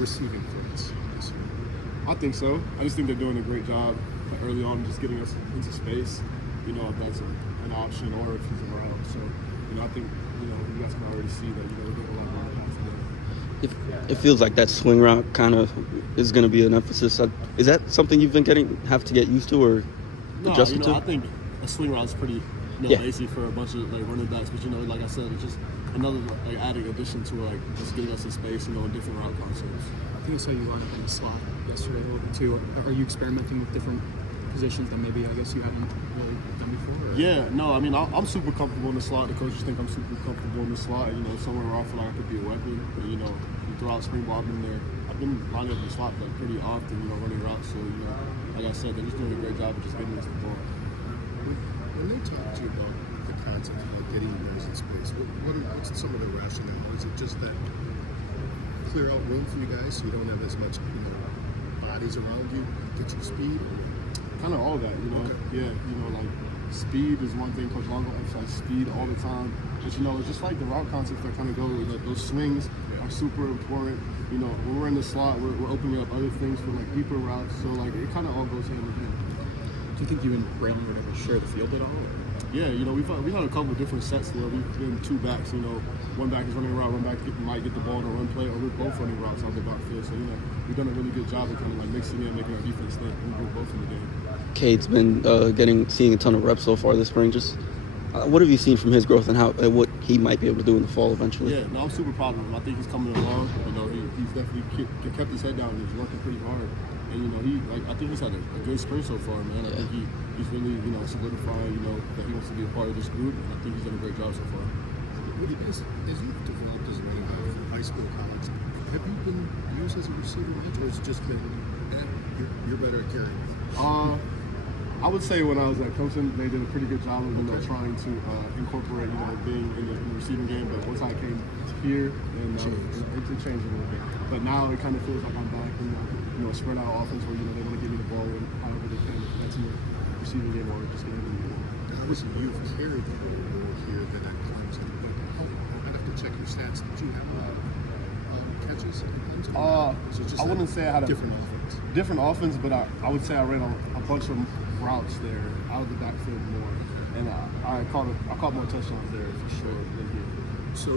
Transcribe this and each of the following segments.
receiving threats this year? I think so. I just think they're doing a great job early on, just getting us into space. You know, if that's an option or if he's around. So, you know, I think you guys can already see that we're doing a lot more passes. It feels like that swing route kind of is going to be an emphasis. Is that something you've been have to get used to or adjusted to? I think a swing route is pretty basic for a bunch of running backs. But like I said, it's just another added addition to just getting us in space, in different route concepts. I think I saw you line up in the slot yesterday a little bit too. Are you experimenting with different positions that maybe I guess you haven't really done before? Or? Yeah, no, I mean I'm super comfortable in the slot. The coaches think I'm super comfortable in the slot. Somewhere where I feel like I could be a weapon. And, you throw out spring ball in there. I've been lining up in the slot pretty often, running routes. So like I said, they're just doing a great job of just getting us the ball. When they talk to you about the concept of getting you guys in space, what's some of the rationale? Is it just that clear out room for you guys so you don't have as much bodies around you, get your speed? Kind of all of that, Okay. Yeah, speed is one thing. Coach Longo emphasizes speed all the time. But it's just like the route concepts that kind of go with those swings are super important. When we're in the slot, we're opening up other things for deeper routes. So it kind of all goes hand in hand. Do you think you and Braylon would ever share the field at all? Yeah, we've had a couple of different sets where we've been two backs. One back is running a route, one back might get the ball on a run play, or we're both running routes out the backfield. So we've done a really good job of kind of mixing in, making our defense think we're both in the game. Cade's been seeing a ton of reps so far this spring. Just what have you seen from his growth and what he might be able to do in the fall eventually? Yeah, no, I'm super proud of him. I think he's coming along. He's definitely kept his head down and he's working pretty hard. And I think he's had a good spring so far, man. I think he's really solidifying that he wants to be a part of this group. And I think he's done a great job so far. As you've developed as a running back from high school, college, have you been used as a receiver much, or has it just been you're better at carrying? I would say when I was at Clemson, they did a pretty good job of trying to incorporate being in the receiving game. But once I came here, and it changed a little bit. But now it kind of feels like I'm back in a spread out offense where they want to give me the ball however they can. If that's in the receiving game or just getting in the ball. Obviously, you've carried the ball more here than at Clemson. But I'd have to check your stats. Did you have catches at Clemson? I wouldn't say I had a different offense, but I would say I ran a bunch of routes there out of the backfield more, and I caught more touchdowns there for sure than here. So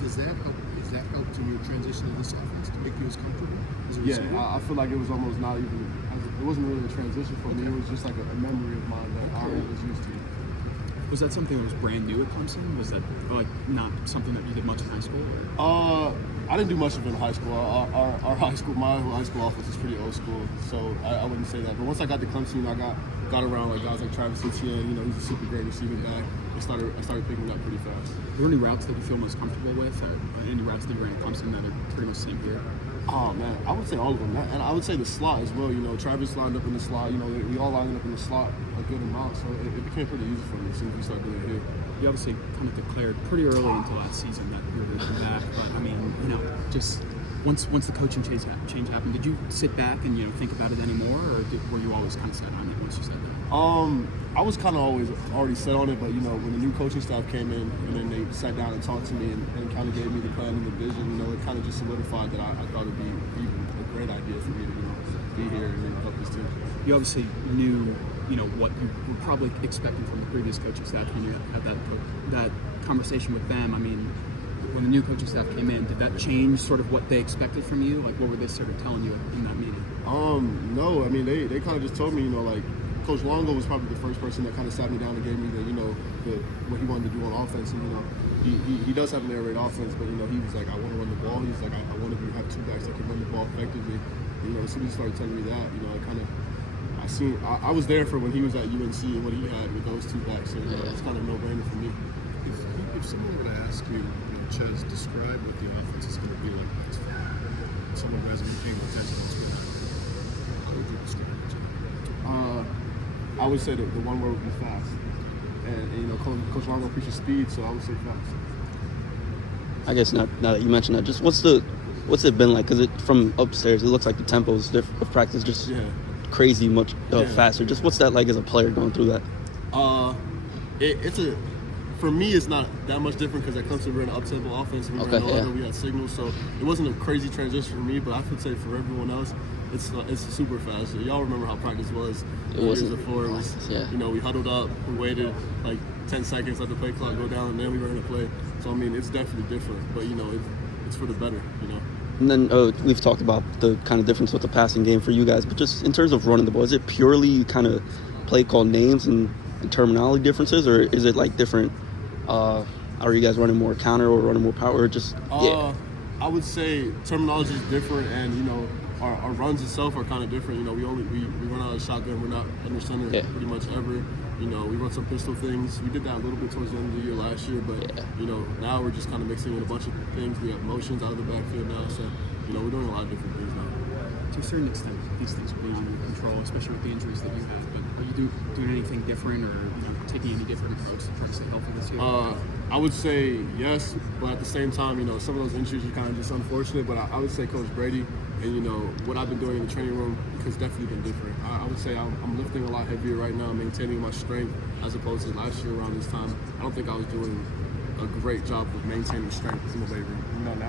does that help? Is that helped in your transition to this offense to make you as comfortable as a receiver? Yeah, I feel like it was almost not even. It wasn't really a transition for me. It was just like a memory of mine that I was used to. Was that something that was brand new at Clemson? Was that not something that you did much in high school? I didn't do much of it in high school. Our high school, my high school offense is pretty old school, so I wouldn't say that. But once I got to Clemson, I got around guys like Travis Etienne. He's a super great receiving guy. I started picking it up pretty fast. Are there any routes that you feel most comfortable with? Or any routes that you ran at Clemson that are pretty much same here? Oh man, I would say all of them, and I would say the slot as well. Travis lined up in the slot. We all lined up in the slot a good amount, so it became pretty easy for me as soon as we started doing it here. You obviously kind of declared pretty early into last season that you were going to come back, but I mean, just once the coaching change happened, did you sit back and think about it anymore, or were you always kind of set on it once you sat down? I was kind of always already set on it, but when the new coaching staff came in and then they sat down and talked to me and kind of gave me the plan and the vision, it kind of just solidified that I thought it'd be even a great idea for me to be here and help this team. You obviously knew what you were probably expecting from the previous coaching staff when you had that conversation with them. I mean, when the new coaching staff came in, did that change sort of what they expected from you? What were they sort of telling you in that meeting? No, I mean they kind of just told me, Coach Longo was probably the first person that kind of sat me down and gave me what he wanted to do on offense. And he does have an air raid offense, but he was like, I want to run the ball. He's like, I want to have two backs that can run the ball effectively. As soon as he started telling me that, I was there for when he was at UNC and what he had with those two backs. So it's kind of a no-brainer for me. If someone were to ask you, Chez, describe what the offense is going to be like next fall. Someone who hasn't been paying attention to what's going on. How would you describe it, Chez? I would say the one word would be fast. And Coach Longo preaches speed, so I would say fast. I guess now that you mentioned that, just what's it been like? Because from upstairs, it looks like the tempo of practice just crazy much faster. Just what's that like as a player going through that? for me, it's not that much different because at Clemson we're an up-tempo offense and we Okay, ran yeah. over, we had signals, so it wasn't a crazy transition for me. But I would say for everyone else, it's super fast. Y'all remember how practice was It years wasn't before? It was, fast, yeah. you know, we huddled up, we waited like 10 seconds, let the play clock go down, and then we ran the play. So I mean, it's definitely different, but you know, it's for the better, you know. And then we've talked about the kind of difference with the passing game for you guys, but just in terms of running the ball, is it purely kind of play call names and terminology differences, or is it like different? Are you guys running more counter or running more power? Or just yeah. I would say terminology is different, and you know, our runs itself are kind of different. You know, we run out of shotgun. We're not under center pretty much ever. You know, we run some pistol things. We did that a little bit towards the end of the year last year, but you know, now we're just kind of mixing in a bunch of things. We have motions out of the backfield now, so you know, we're doing a lot of different things now. To a certain extent, these things are beyond your control, especially with the injuries that you have. But are you doing anything different, or taking any different approach to try to stay healthy this year? I would say yes, but at the same time, you know, some of those injuries are kind of just unfortunate. But I would say Coach Brady and, you know, what I've been doing in the training room has definitely been different. I would say I'm lifting a lot heavier right now, maintaining my strength as opposed to last year around this time. I don't think I was doing a great job of maintaining strength in the weight room. You know, now